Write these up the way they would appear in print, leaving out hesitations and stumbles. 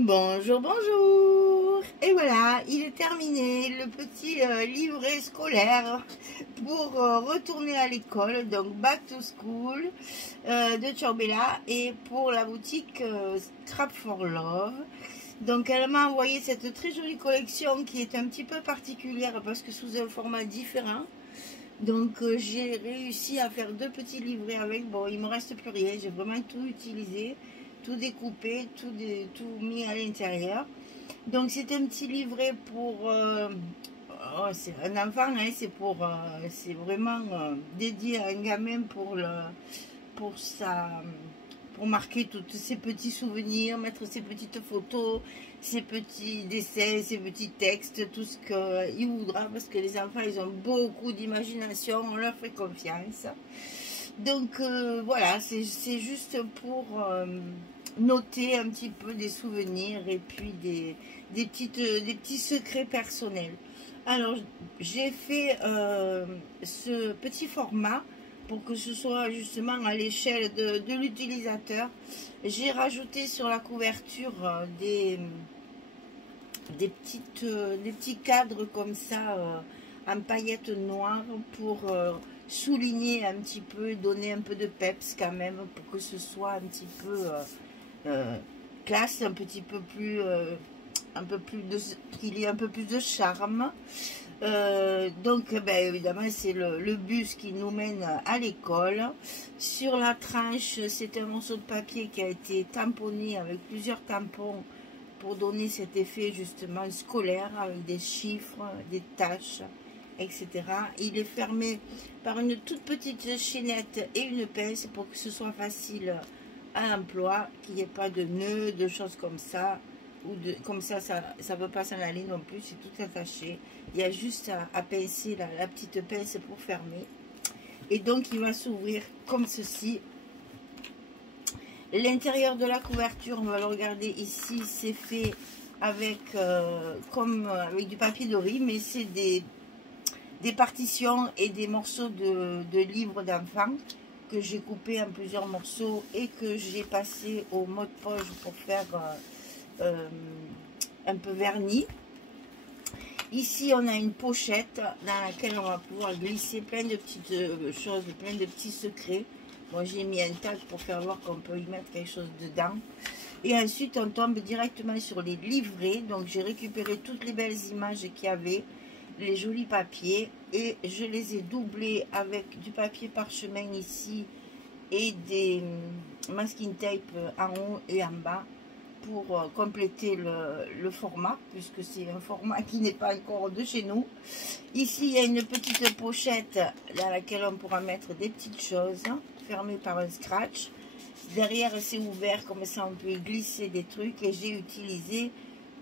Bonjour, bonjour. Et voilà, il est terminé le petit livret scolaire pour retourner à l'école, donc Back to School de Ciao Bella, et pour la boutique Scrap for Love. Donc elle m'a envoyé cette très jolie collection qui est un petit peu particulière parce que sous un format différent. Donc j'ai réussi à faire deux petits livrets avec. Bon, il me reste plus rien, j'ai vraiment tout utilisé, tout découpé, tout mis à l'intérieur. Donc c'est un petit livret pour oh, c'est un enfant, hein, c'est vraiment dédié à un gamin pour sa pour marquer tous ses petits souvenirs, mettre ses petites photos, ses petits dessins, ses petits textes, tout ce qu'il voudra, parce que les enfants, ils ont beaucoup d'imagination, on leur fait confiance. Donc voilà, c'est juste pour noter un petit peu des souvenirs et puis des petits secrets personnels. Alors, j'ai fait ce petit format pour que ce soit justement à l'échelle de l'utilisateur. J'ai rajouté sur la couverture des petits cadres comme ça en paillettes noires pour souligner un petit peu, donner un peu de peps quand même pour que ce soit un petit peu classe, un petit peu plus qu'il y ait un peu plus de charme. Donc ben, évidemment c'est le bus qui nous mène à l'école. Sur la tranche, c'est un morceau de papier qui a été tamponné avec plusieurs tampons pour donner cet effet justement scolaire avec des chiffres, des tâches, etc. Il est fermé par une toute petite chaînette et une pince pour que ce soit facile à l'emploi, qu'il n'y ait pas de nœuds, de choses comme ça. Ou comme ça ne peut pas s'en aller non plus, c'est tout attaché. Il y a juste à pincer la petite pince pour fermer. Et donc il va s'ouvrir comme ceci. L'intérieur de la couverture, on va le regarder ici, c'est fait avec avec du papier de riz, mais c'est des partitions et des morceaux de livres d'enfants que j'ai coupé en plusieurs morceaux et que j'ai passé au mode poche pour faire un peu verni. Ici on a une pochette dans laquelle on va pouvoir glisser plein de petites choses, plein de petits secrets. Moi j'ai mis un tag pour faire voir qu'on peut y mettre quelque chose dedans. Et ensuite on tombe directement sur les livrets. Donc j'ai récupéré toutes les belles images qu'il y avait, les jolis papiers, et je les ai doublés avec du papier parchemin ici et des masking tape en haut et en bas pour compléter le format, puisque c'est un format qui n'est pas encore de chez nous. Ici il y a une petite pochette dans laquelle on pourra mettre des petites choses fermées par un scratch. Derrière c'est ouvert, comme ça on peut y glisser des trucs, et j'ai utilisé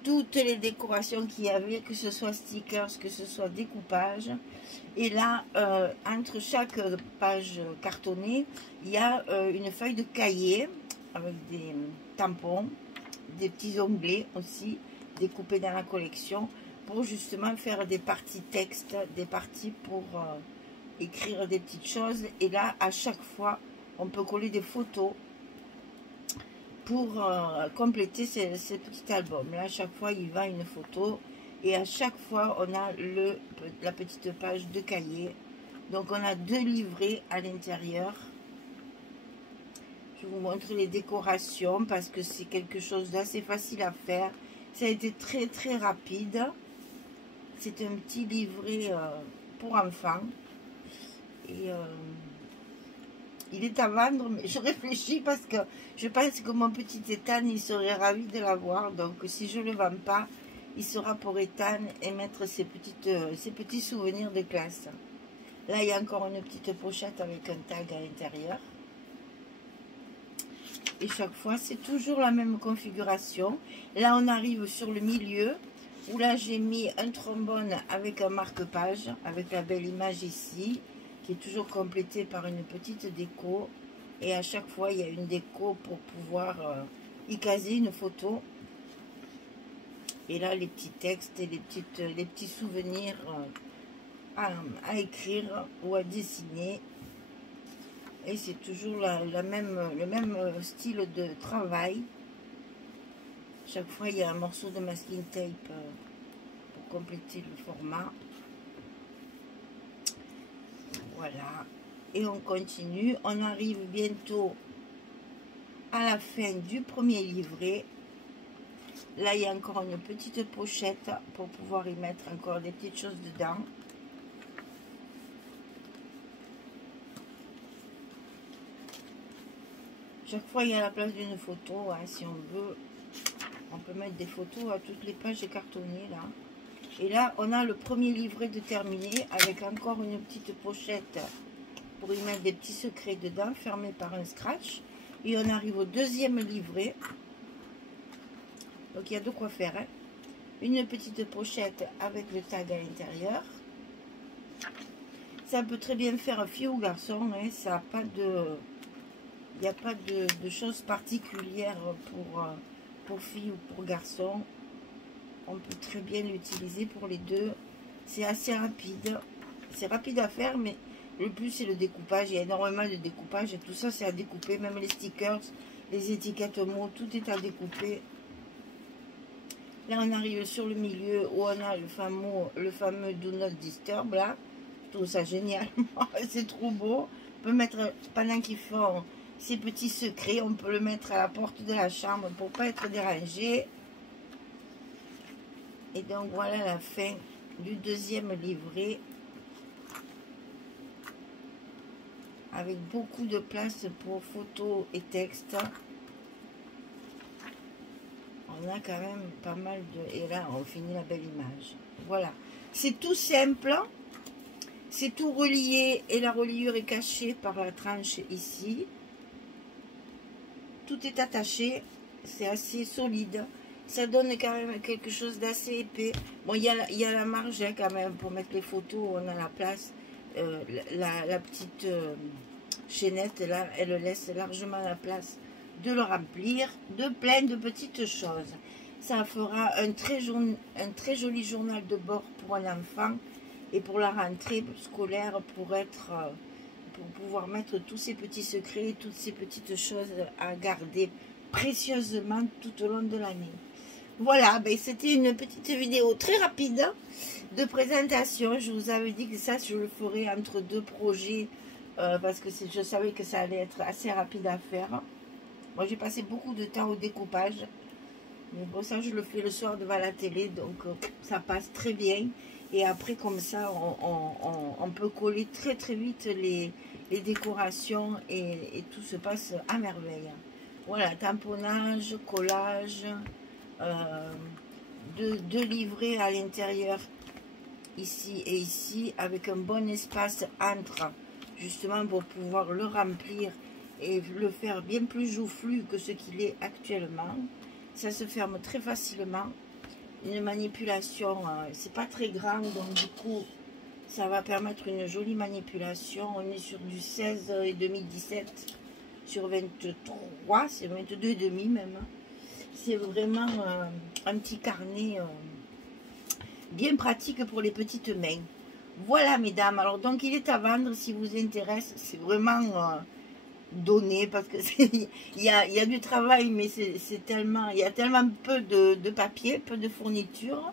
toutes les décorations qu'il y avait, que ce soit stickers, que ce soit découpage. Et là entre chaque page cartonnée il y a une feuille de cahier avec des tampons, des petits onglets aussi découpés dans la collection pour justement faire des parties texte, des parties pour écrire des petites choses. Et là à chaque fois on peut coller des photos pour compléter ce petit album. Là à chaque fois il va une photo et à chaque fois on a la petite page de cahier. Donc on a deux livrets à l'intérieur. Je vous montre les décorations parce que c'est quelque chose d'assez facile à faire. Ça a été très très rapide. C'est un petit livret pour enfants. Et il est à vendre, mais je réfléchis parce que je pense que mon petit Ethan, il serait ravi de l'avoir. Donc si je ne le vends pas, il sera pour Ethan et mettre ses petits souvenirs de classe. Là, il y a encore une petite pochette avec un tag à l'intérieur. Et chaque fois c'est toujours la même configuration. Là on arrive sur le milieu où là j'ai mis un trombone avec un marque-page avec la belle image ici qui est toujours complétée par une petite déco, et à chaque fois il y a une déco pour pouvoir y caser une photo. Et là les petits textes et les petits souvenirs à écrire ou à dessiner. Et c'est toujours le même style de travail. Chaque fois, il y a un morceau de masking tape pour compléter le format. Voilà. Et on continue. On arrive bientôt à la fin du premier livret. Là, il y a encore une petite pochette pour pouvoir y mettre encore des petites choses dedans. Chaque fois, il y a la place d'une photo, hein, si on veut. On peut mettre des photos à toutes les pages cartonnées, là. Et là, on a le premier livret de terminé, avec encore une petite pochette pour y mettre des petits secrets dedans, fermé par un scratch. Et on arrive au deuxième livret. Donc, il y a de quoi faire, hein. Une petite pochette avec le tag à l'intérieur. Ça peut très bien faire fille ou garçon, hein. Ça n'a pas de... Il n'y a pas de choses particulières pour filles ou pour garçons. On peut très bien l'utiliser pour les deux. C'est assez rapide. C'est rapide à faire, mais le plus c'est le découpage. Il y a énormément de découpage et tout ça c'est à découper. Même les stickers, les étiquettes mots, tout est à découper. Là on arrive sur le milieu où on a le fameux Do Not Disturb là. Je trouve ça génial. C'est trop beau. On peut mettre, pendant qu'ils font ces petits secrets, on peut le mettre à la porte de la chambre pour pas être dérangé. Et donc voilà la fin du deuxième livret, avec beaucoup de place pour photos et textes. On a quand même pas mal de... Et là on finit la belle image. Voilà, c'est tout simple, c'est tout relié et la reliure est cachée par la tranche ici. Tout est attaché, c'est assez solide. Ça donne quand même quelque chose d'assez épais. Bon, il y a la marge hein, quand même pour mettre les photos. On a la place. La petite chaînette là, elle laisse largement la place de le remplir de plein de petites choses. Ça fera un très joli journal de bord pour un enfant et pour la rentrée scolaire pour pouvoir mettre tous ces petits secrets, toutes ces petites choses à garder précieusement tout au long de l'année. Voilà, ben c'était une petite vidéo très rapide de présentation. Je vous avais dit que ça, je le ferai entre deux projets parce que je savais que ça allait être assez rapide à faire. Moi, j'ai passé beaucoup de temps au découpage. Mais bon, ça, je le fais le soir devant la télé, donc ça passe très bien. Et après, comme ça, on peut coller très vite les décorations et tout se passe à merveille. Voilà, tamponnage, collage, deux livrets à l'intérieur, ici et ici, avec un bon espace entre, justement pour pouvoir le remplir et le faire bien plus joufflu que ce qu'il est actuellement. Ça se ferme très facilement. Une manipulation, c'est pas très grand, donc du coup ça va permettre une jolie manipulation. On est sur du 16 et demi 17 sur 23, c'est 22 et demi même. C'est vraiment un petit carnet bien pratique pour les petites mains. Voilà mesdames, alors donc il est à vendre si vous intéresse. C'est vraiment donné parce que il y a du travail, mais c'est tellement, il y a tellement peu de papier, peu de fourniture.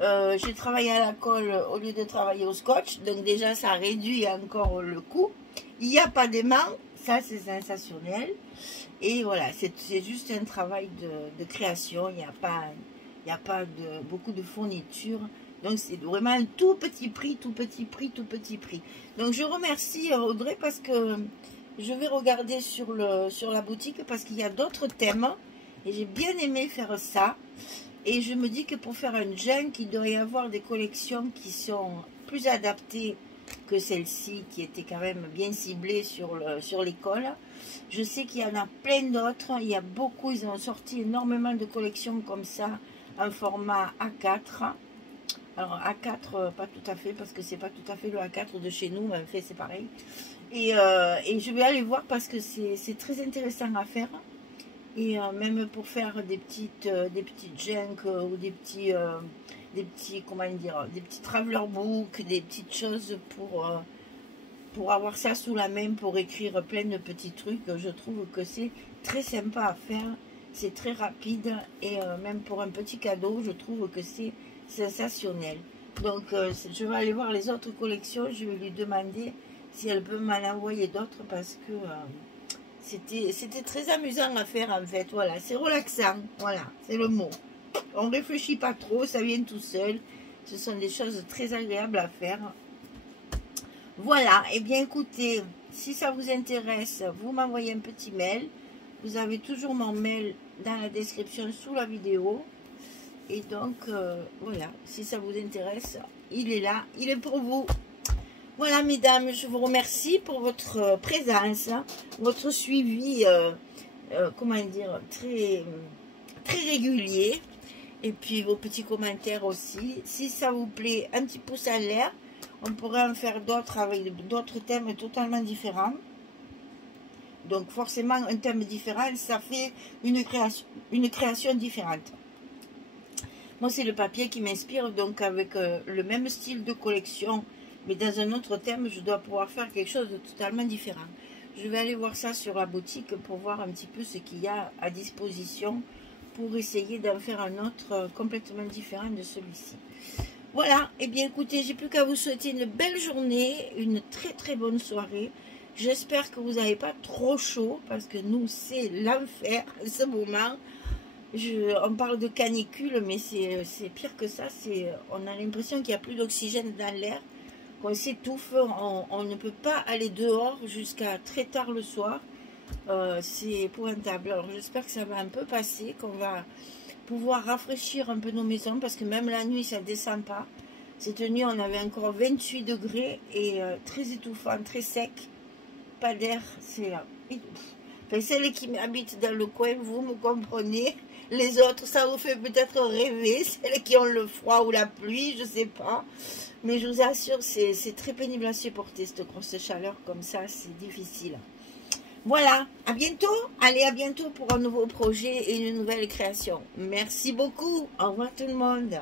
J'ai travaillé à la colle au lieu de travailler au scotch, donc déjà ça réduit encore le coût. Il n'y a pas d'aimant, ça c'est sensationnel. Et voilà, c'est juste un travail de création. Il n'y a pas beaucoup de fourniture. Donc c'est vraiment un tout petit prix, tout petit prix, tout petit prix. Donc je remercie Audrey parce que je vais regarder sur la boutique parce qu'il y a d'autres thèmes. Et j'ai bien aimé faire ça. Et je me dis que pour faire un junk, il doit y avoir des collections qui sont plus adaptées que celle-ci, qui était quand même bien ciblée sur l'école. Je sais qu'il y en a plein d'autres. Il y a beaucoup, ils ont sorti énormément de collections comme ça, en format A4. Alors A4, pas tout à fait, parce que c'est pas tout à fait le A4 de chez nous, mais en fait c'est pareil. Et je vais aller voir parce que c'est très intéressant à faire. Et même pour faire des petites junk ou des petits comment dire, des petits traveler book, des petites choses pour avoir ça sous la main, pour écrire plein de petits trucs. Je trouve que c'est très sympa à faire C'est très rapide et même pour un petit cadeau, je trouve que c'est sensationnel. Donc, je vais aller voir les autres collections. Je vais lui demander si elle peut m'en envoyer d'autres parce que c'était très amusant à faire en fait. Voilà, c'est relaxant. Voilà, c'est le mot. On ne réfléchit pas trop, ça vient tout seul. Ce sont des choses très agréables à faire. Voilà, et bien écoutez, si ça vous intéresse, vous m'envoyez un petit mail. Vous avez toujours mon mail dans la description sous la vidéo. Et donc, voilà, si ça vous intéresse, il est là, il est pour vous. Voilà, mesdames, je vous remercie pour votre présence, votre suivi, comment dire, très régulier. Et puis, vos petits commentaires aussi. Si ça vous plaît, un petit pouce en l'air. On pourrait en faire d'autres avec d'autres thèmes totalement différents. Donc, forcément, un thème différent, ça fait une création différente. Moi, c'est le papier qui m'inspire, donc avec le même style de collection, mais dans un autre thème, je dois pouvoir faire quelque chose de totalement différent. Je vais aller voir ça sur la boutique pour voir un petit peu ce qu'il y a à disposition pour essayer d'en faire un autre complètement différent de celui-ci. Voilà, et bien écoutez, j'ai plus qu'à vous souhaiter une belle journée, une très bonne soirée. J'espère que vous n'avez pas trop chaud, parce que nous, c'est l'enfer en ce moment. On parle de canicule, mais c'est pire que ça. On a l'impression qu'il n'y a plus d'oxygène dans l'air, qu'on s'étouffe, on ne peut pas aller dehors jusqu'à très tard le soir. C'est épouvantable. Alors j'espère que ça va un peu passer, qu'on va pouvoir rafraîchir un peu nos maisons, parce que même la nuit ça descend pas. Cette nuit on avait encore 28 degrés et très étouffant, très sec, pas d'air, c'est enfin, celles qui habitent dans le coin, vous me comprenez. Les autres, ça vous fait peut-être rêver, celles qui ont le froid ou la pluie, je sais pas, mais je vous assure, c'est très pénible à supporter cette grosse chaleur comme ça, c'est difficile. Voilà, à bientôt. Allez, à bientôt pour un nouveau projet et une nouvelle création. Merci beaucoup. Au revoir tout le monde.